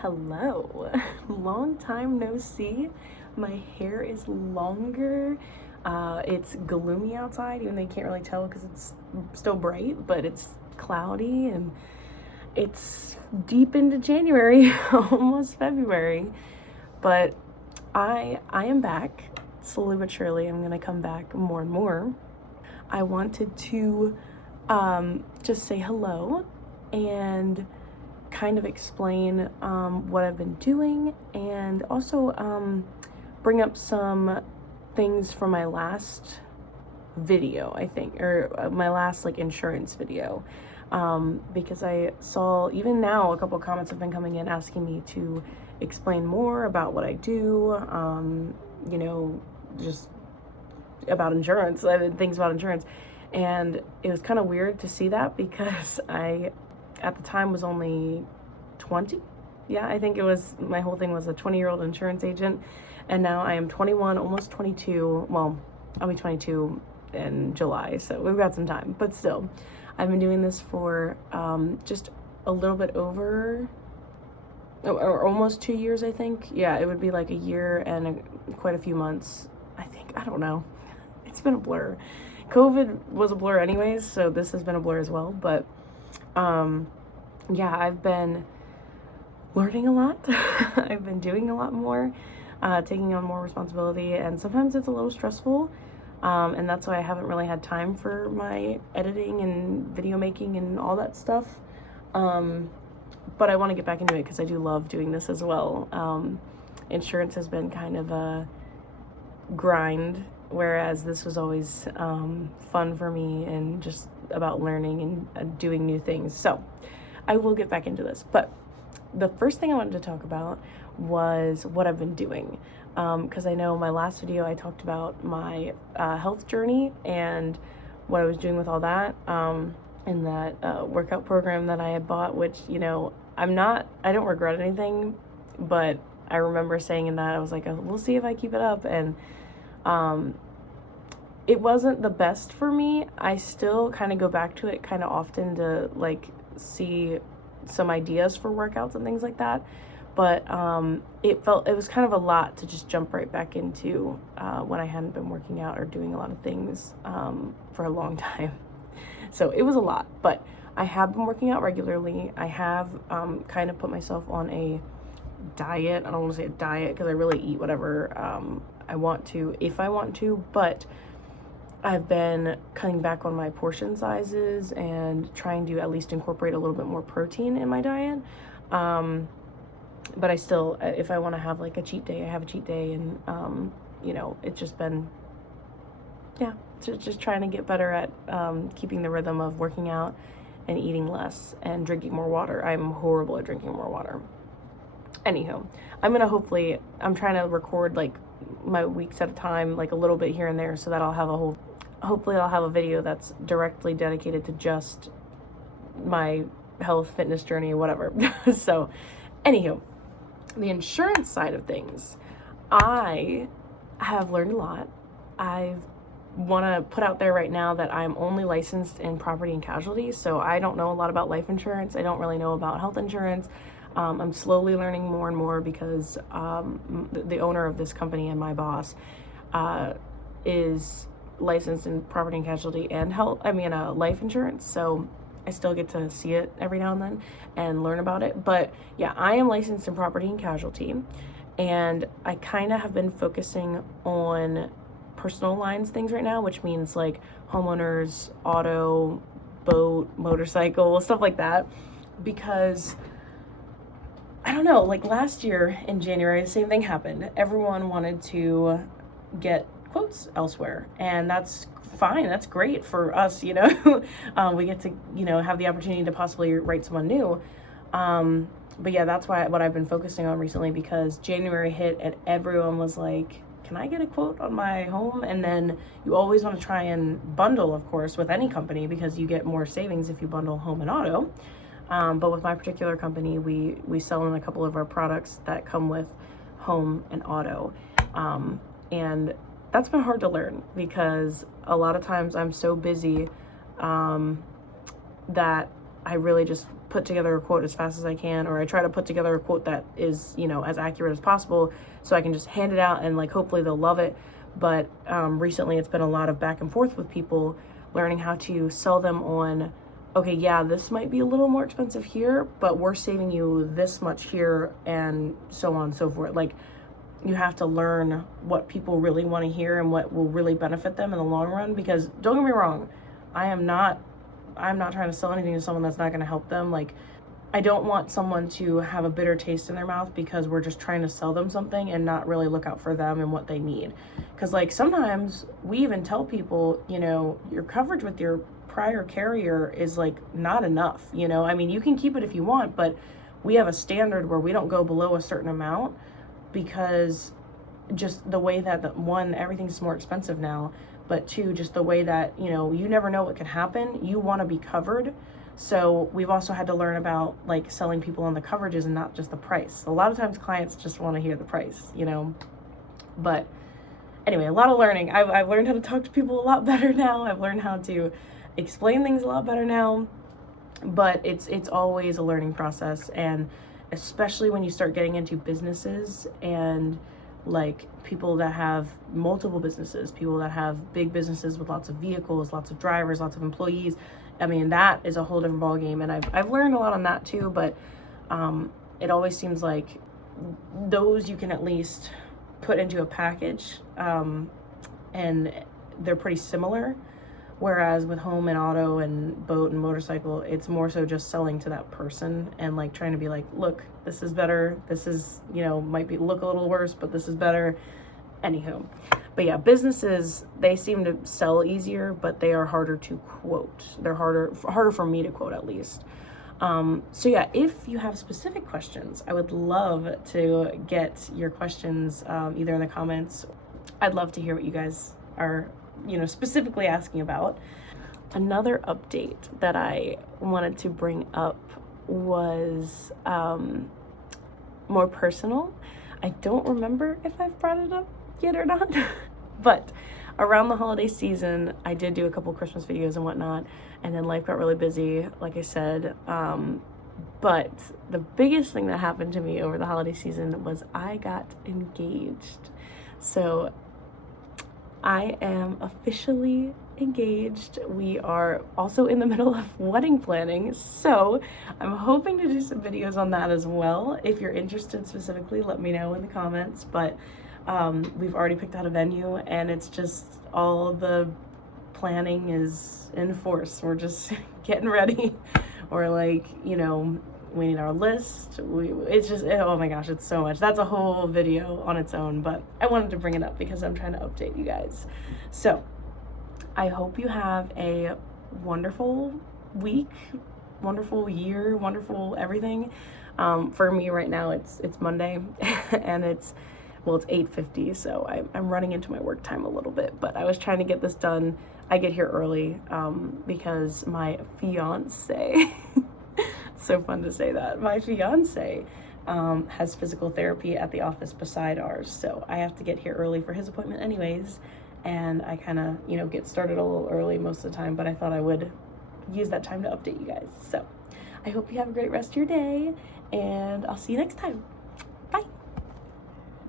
Hello. Long time no see. My hair is longer. It's gloomy outside, even though you can't really tell because it's still bright, but it's cloudy and it's deep into January, almost February. But I am back. Slowly but surely, I'm gonna come back more and more. I wanted to just say hello and kind of explain what I've been doing, and also bring up some things from my last video, I think, or my last like insurance video, because I saw even now a couple comments have been coming in asking me to explain more about what I do, you know, just about insurance, things about insurance. And it was kind of weird to see that because I at the time was only 20. Yeah, I think it was, my whole thing was a 20-year-old insurance agent, and now I am 21, almost 22. Well, I'll be 22 in July, so we've got some time, but still, I've been doing this for just a little bit over, or almost 2 years, I think. Yeah, it would be like a year and quite a few months, I think. I don't know. It's been a blur. COVID was a blur anyways, so this has been a blur as well, but yeah, I've been learning a lot. I've been doing a lot more, taking on more responsibility, and sometimes it's a little stressful, and that's why I haven't really had time for my editing and video making and all that stuff, but I want to get back into it because I do love doing this as well. Insurance has been kind of a grind, whereas this was always fun for me and just about learning and doing new things. So I will get back into this, but the first thing I wanted to talk about was what I've been doing, because I know my last video I talked about my health journey and what I was doing with all that, in that workout program that I had bought, which, you know, I don't regret anything, but I remember saying in that, I was like, we'll see if I keep it up, and it wasn't the best for me. I still kind of go back to it kind of often to like see some ideas for workouts and things like that, but it was kind of a lot to just jump right back into when I hadn't been working out or doing a lot of things for a long time. So it was a lot, but I have been working out regularly. I have kind of put myself on a diet. I don't want to say a diet because I really eat whatever I want to, if I want to, but I've been cutting back on my portion sizes and trying to at least incorporate a little bit more protein in my diet. But I still, if I want to have like a cheat day, I have a cheat day, and you know, it's just been, yeah, just trying to get better at keeping the rhythm of working out and eating less and drinking more water. I'm horrible at drinking more water. Anywho, I'm trying to record like my weeks at a time, like a little bit here and there, so that hopefully I'll have a video that's directly dedicated to just my health, fitness journey, or whatever. So, anywho, the insurance side of things, I have learned a lot. I want to put out there right now that I'm only licensed in property and casualty, so I don't know a lot about life insurance. I don't really know about health insurance. I'm slowly learning more and more because the owner of this company and my boss is licensed in property and casualty and life insurance. So I still get to see it every now and then and learn about it. But yeah, I am licensed in property and casualty, and I kind of have been focusing on personal lines things right now, which means like homeowners, auto, boat, motorcycle, stuff like that, because I don't know, like last year in January, the same thing happened. Everyone wanted to get quotes elsewhere, and that's fine. That's great for us, you know. We get to, you know, have the opportunity to possibly write someone new. But yeah, that's what I've been focusing on recently, because January hit and everyone was like, can I get a quote on my home? And then you always want to try and bundle, of course, with any company, because you get more savings if you bundle home and auto. But with my particular company, we sell in a couple of our products that come with home and auto. And that's been hard to learn, because a lot of times I'm so busy that I really just put together a quote as fast as I can, or I try to put together a quote that is, you know, as accurate as possible so I can just hand it out and like hopefully they'll love it. But recently it's been a lot of back and forth with people learning how to sell them on, okay, yeah, this might be a little more expensive here, but we're saving you this much here, and so on and so forth. Like, you have to learn what people really want to hear and what will really benefit them in the long run, because don't get me wrong, I'm not trying to sell anything to someone that's not going to help them. Like, I don't want someone to have a bitter taste in their mouth because we're just trying to sell them something and not really look out for them and what they need. Because like sometimes we even tell people, you know, your coverage with your prior carrier is like not enough, you know. I mean, you can keep it if you want, but we have a standard where we don't go below a certain amount, because just the way that one, everything's more expensive now, but two, just the way that, you know, you never know what can happen. You want to be covered. So we've also had to learn about like selling people on the coverages and not just the price. A lot of times clients just want to hear the price, you know. But anyway, a lot of learning. I've learned how to talk to people a lot better now. I've learned how to explain things a lot better now. But it's always a learning process, and especially when you start getting into businesses and like people that have multiple businesses, people that have big businesses with lots of vehicles, lots of drivers, lots of employees. I mean, that is a whole different ballgame, and I've learned a lot on that too, but it always seems like those you can at least put into a package, and they're pretty similar. Whereas with home and auto and boat and motorcycle, it's more so just selling to that person and like trying to be like, look, this is better. This is, you know, might be look a little worse, but this is better. Anywho. But yeah, businesses, they seem to sell easier, but they are harder to quote. They're harder for me to quote, at least. So yeah, if you have specific questions, I would love to get your questions either in the comments. I'd love to hear what you guys are, you know, specifically asking about. Another update that I wanted to bring up was more personal. I don't remember if I've brought it up yet or not, but around the holiday season, I did do a couple Christmas videos and whatnot, and then life got really busy, like I said. But the biggest thing that happened to me over the holiday season was I got engaged. So I am officially engaged. We are also in the middle of wedding planning, so I'm hoping to do some videos on that as well. If you're interested specifically, let me know in the comments. But we've already picked out a venue, and it's just all the planning is in force. We're just getting ready. Or like, you know, we need our list. It's just, oh my gosh, it's so much. That's a whole video on its own, but I wanted to bring it up because I'm trying to update you guys. So I hope you have a wonderful week, wonderful year, wonderful everything. For me right now, it's Monday and it's 8:50, so I'm running into my work time a little bit, but I was trying to get this done. I get here early because my fiance, it's so fun to say that, my fiance has physical therapy at the office beside ours, so I have to get here early for his appointment anyways, and I kind of, you know, get started a little early most of the time, but I thought I would use that time to update you guys. So I hope you have a great rest of your day, and I'll see you next time.